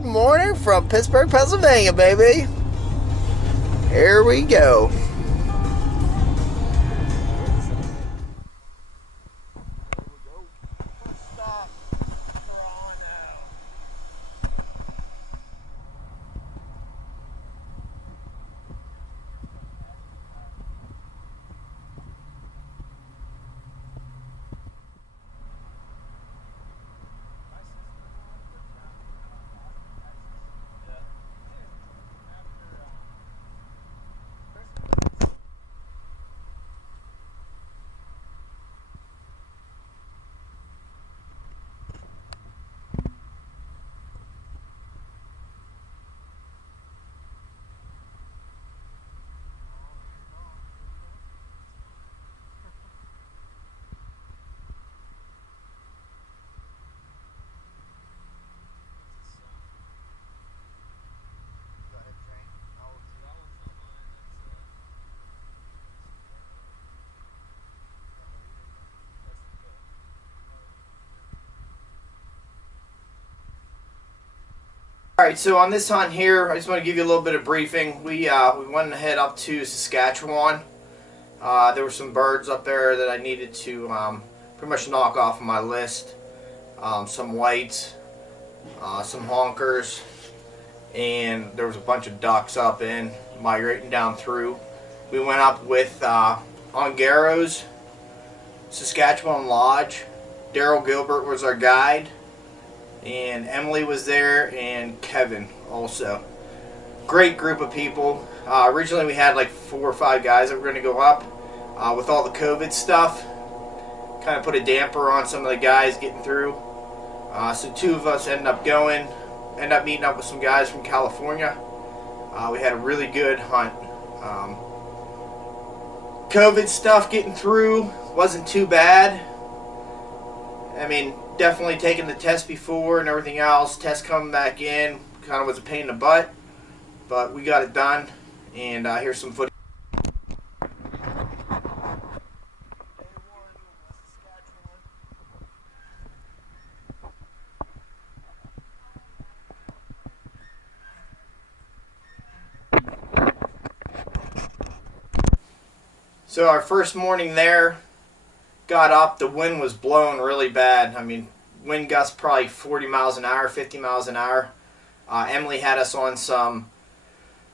Good morning from Pittsburgh, Pennsylvania, baby. Here we go. Alright, so on this hunt here, I just want to give you a little bit of briefing. We went ahead up to Saskatchewan. There were some birds up there that I needed to pretty much knock off my list. Some whites, some honkers, and there was a bunch of ducks up in, migrating down through. We went up with Ongaro's Saskatchewan Lodge. Daryl Gilbert was our guide. And Emily was there, and Kevin also. Great group of people. Originally we had like 4 or 5 guys that were going to go up. With all the COVID stuff, kind of put a damper on some of the guys getting through. So 2 of us ended up meeting up with some guys from California. We had a really good hunt. COVID stuff getting through wasn't too bad. I mean, definitely taking the test before and everything else. Test coming back in kind of was a pain in the butt, but we got it done. And here's some footage. So our first morning there, got up, the wind was blowing really bad. I mean, wind gusts probably 40 miles an hour, 50 miles an hour. Emily had us on some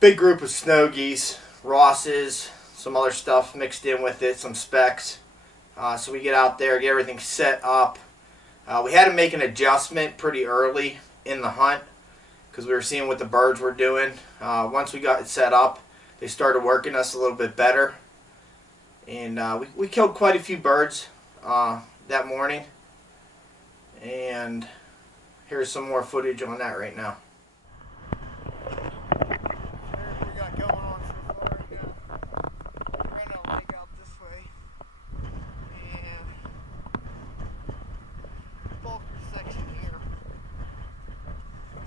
big group of snow geese, Rosses, some other stuff mixed in with it, some specks. So we get out there, get everything set up. We had to make an adjustment pretty early in the hunt because we were seeing what the birds were doing. Once we got it set up, they started working us a little bit better. And we killed quite a few birds that morning. And here's some more footage on that right now. We got going on so far. We're gonna leg out this way. And bulk section here.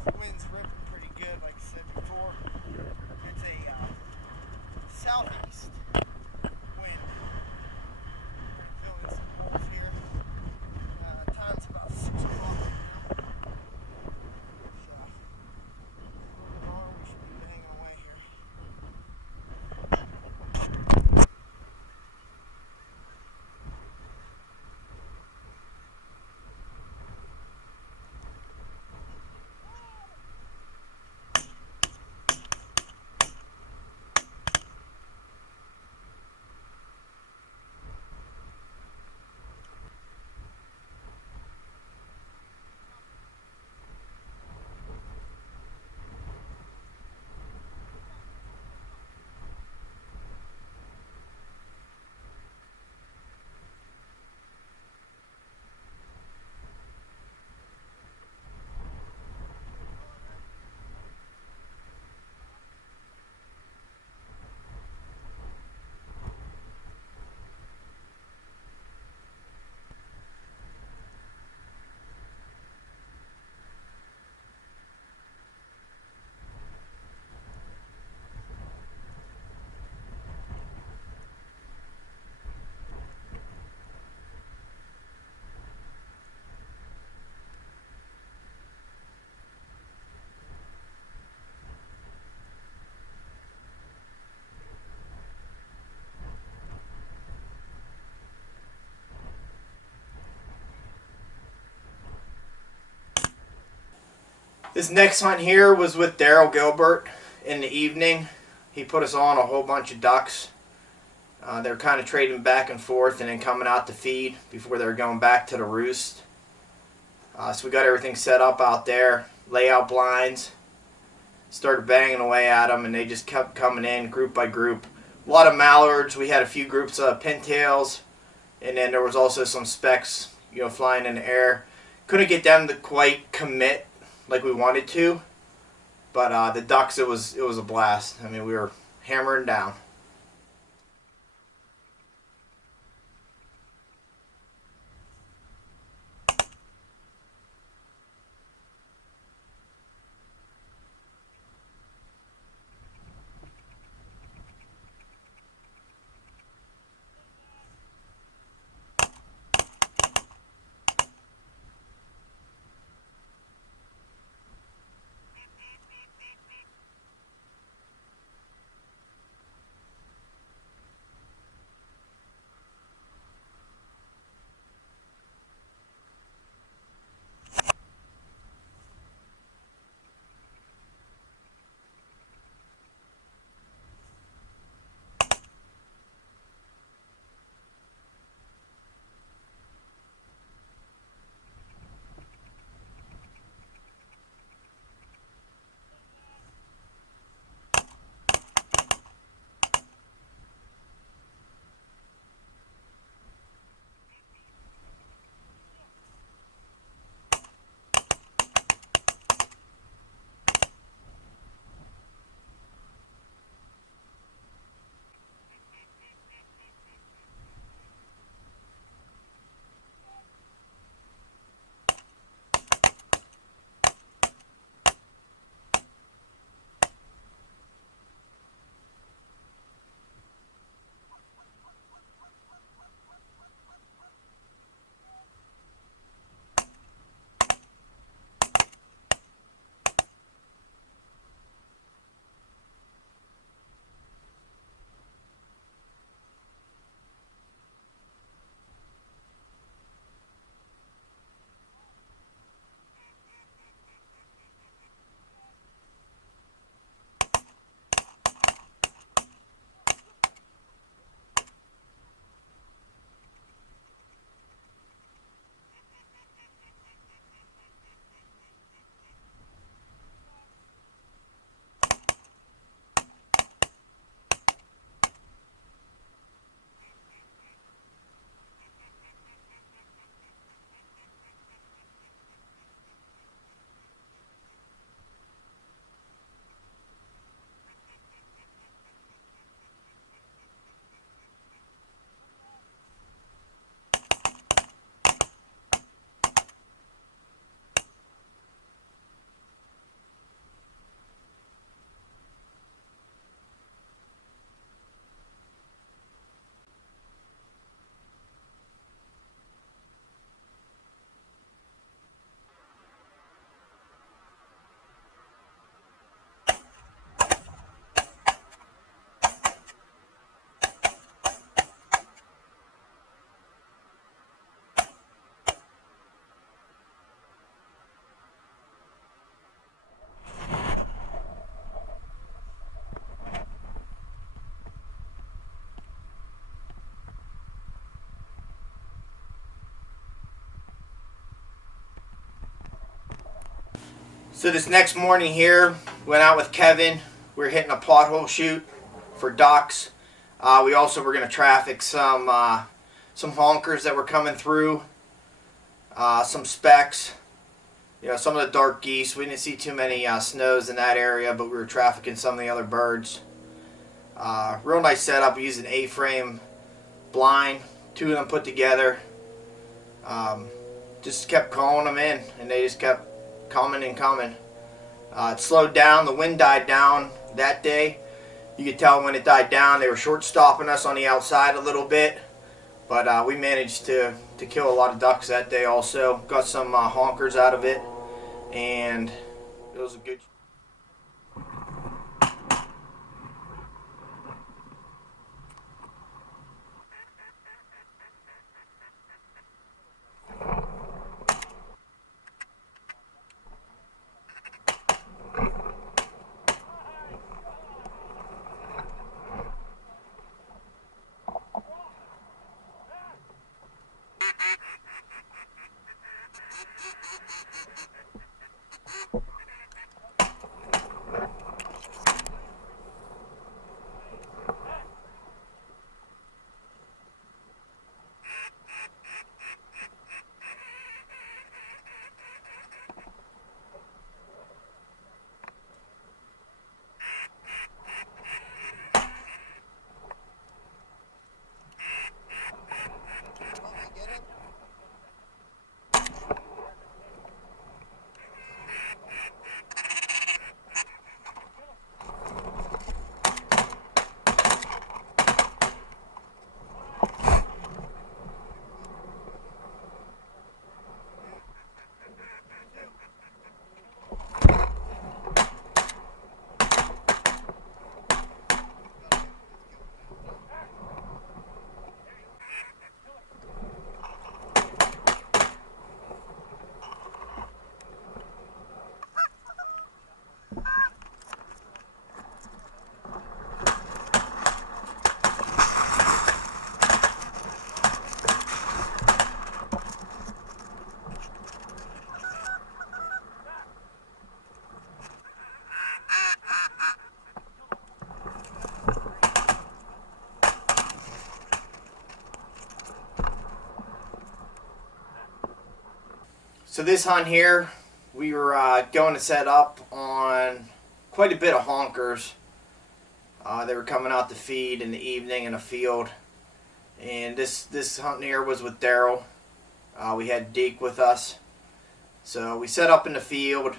The wind's ripping pretty good, like I said before. It's a southeast. This next hunt here was with Daryl Gilbert in the evening. He put us on a whole bunch of ducks. They were kind of trading back and forth and then coming out to feed before they were going back to the roost. So we got everything set up out there, layout blinds, started banging away at them, and they just kept coming in group by group. A lot of mallards. We had a few groups of pintails, and then there was also some specks, flying in the air. Couldn't get them to quite commit like we wanted to, but the ducks, it was a blast. I mean, we were hammering down. So this next morning here, went out with Kevin. We were hitting a pothole shoot for ducks. We also were going to traffic some honkers that were coming through, some specks, some of the Duck-Geese. We didn't see too many snows in that area, but we were trafficking some of the other birds. Real nice setup. We used an A-frame blind, 2 of them put together. Just kept calling them in, and they just kept coming and coming. It slowed down. The wind died down that day. You could tell when it died down. They were short stopping us on the outside a little bit, but we managed to kill a lot of ducks that day also. Got some honkers out of it, and it was a good. So this hunt here, we were going to set up on quite a bit of honkers. They were coming out to feed in the evening in a field. And this hunt here was with Daryl. We had Deke with us. So we set up in the field.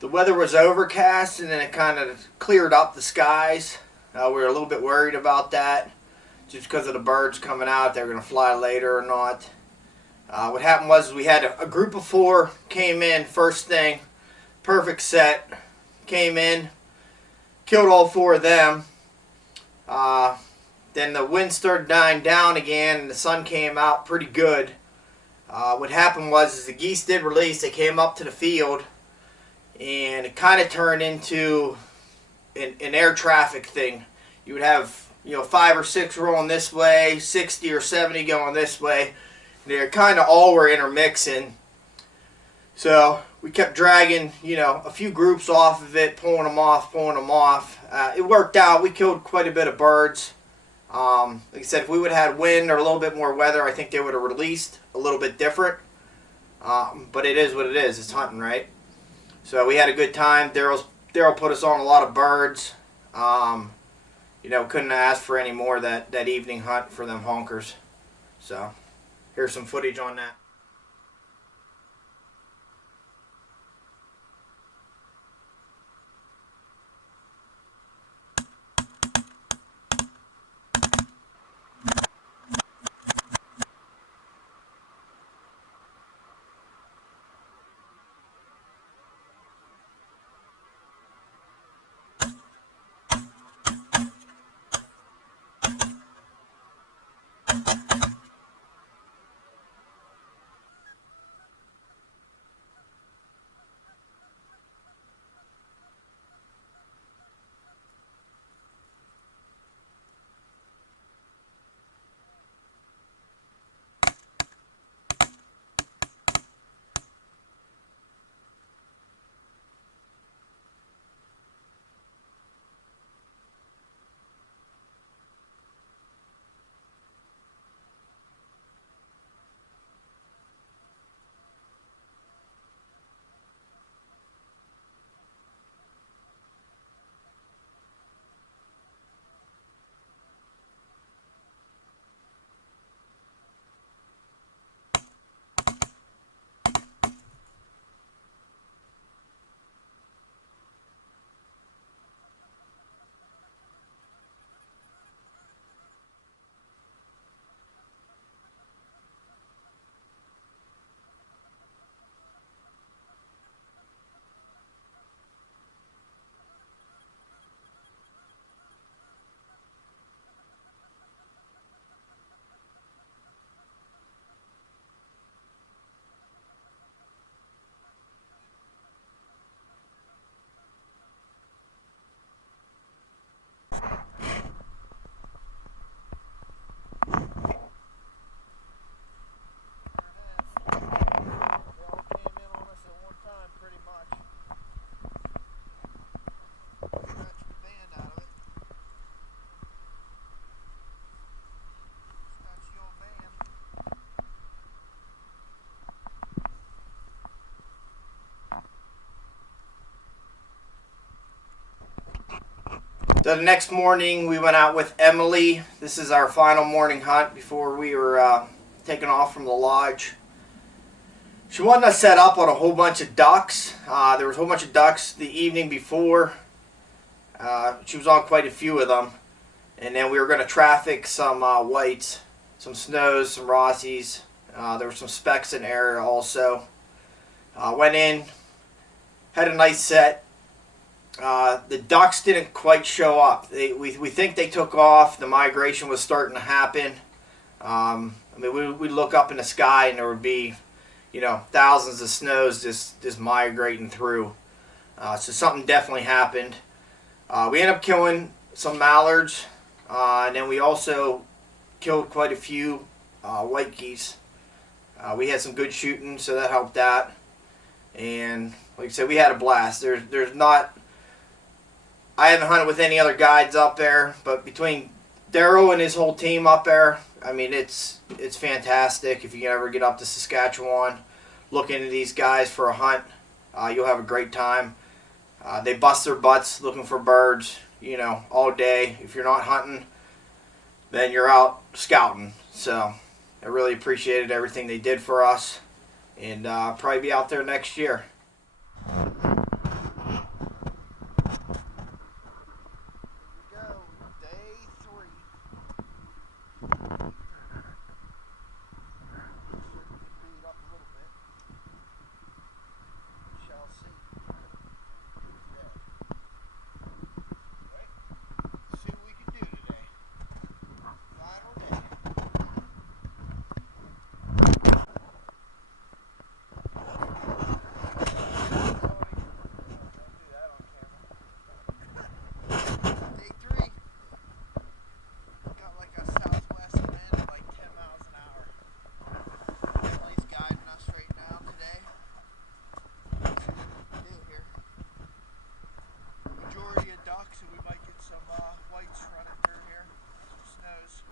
The weather was overcast and then it kind of cleared up the skies. We were a little bit worried about that, just because of the birds coming out, if they were going to fly later or not. What happened was we had a group of 4 came in first thing, perfect set, came in, killed all 4 of them. Then the wind started dying down again and the sun came out pretty good. What happened was the geese did release. They came up to the field and it kind of turned into an air traffic thing. You would have 5 or 6 rolling this way, 60 or 70 going this way. They kind of all were intermixing. So we kept dragging, a few groups off of it, pulling them off. It worked out. We killed quite a bit of birds. Like I said, if we would have had wind or a little bit more weather, I think they would have released a little bit different. But it is what it is. It's hunting, right? So we had a good time. Daryl put us on a lot of birds. Couldn't ask for any more that evening hunt for them honkers. So here's some footage on that. So the next morning we went out with Emily. This is our final morning hunt before we were taking off from the lodge. She wanted us set up on a whole bunch of ducks. There was a whole bunch of ducks the evening before. She was on quite a few of them. And then we were going to traffic some whites, some snows, some Rossies. There were some specks in the area also. Went in, had a nice set. The ducks didn't quite show up. We think they took off. The migration was starting to happen. We'd look up in the sky and there would be, thousands of snows just migrating through. So something definitely happened. We ended up killing some mallards, and then we also killed quite a few white geese. We had some good shooting, so that helped out. And like I said, we had a blast. There's not. I haven't hunted with any other guides up there, but between Daryl and his whole team up there, it's fantastic. If you ever get up to Saskatchewan, look into these guys for a hunt. You'll have a great time. They bust their butts looking for birds, all day. If you're not hunting, then you're out scouting. So I really appreciated everything they did for us, and probably be out there next year. So we might get some whites running through here. Some snows.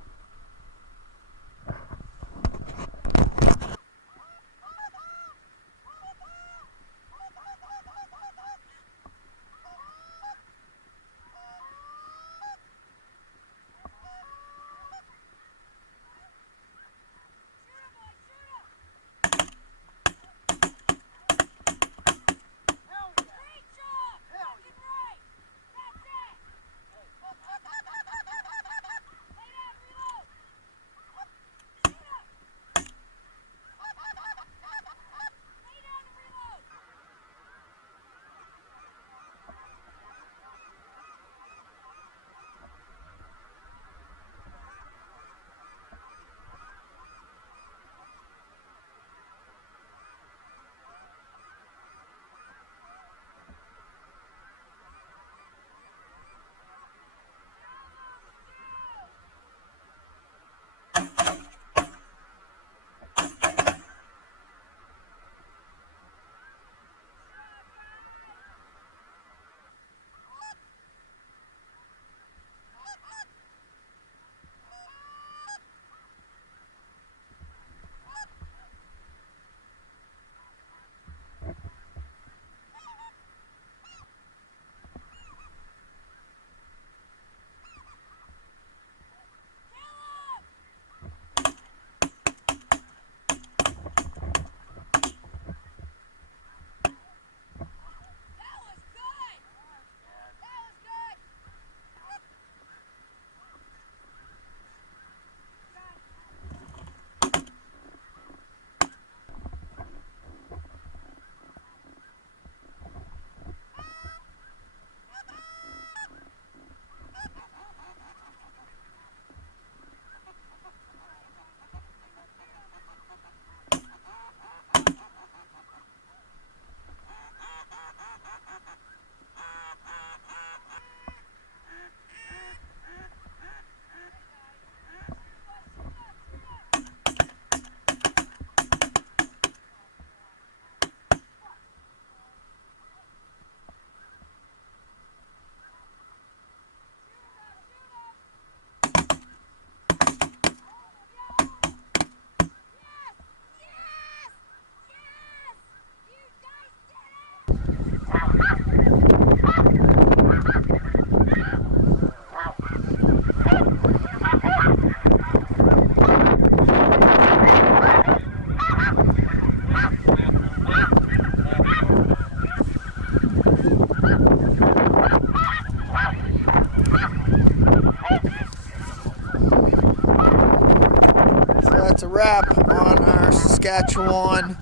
That's a wrap on our Saskatchewan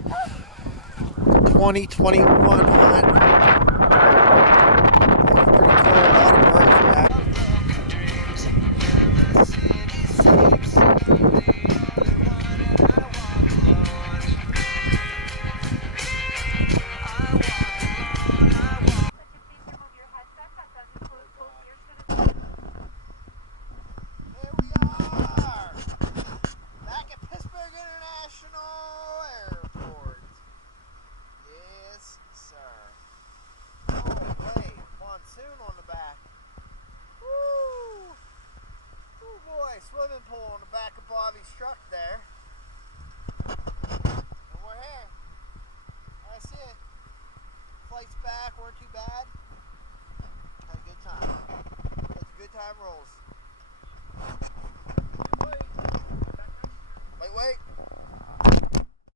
2021 hunt. Pretty cool, a lot of birds were out. On the back. time rolls. Wait.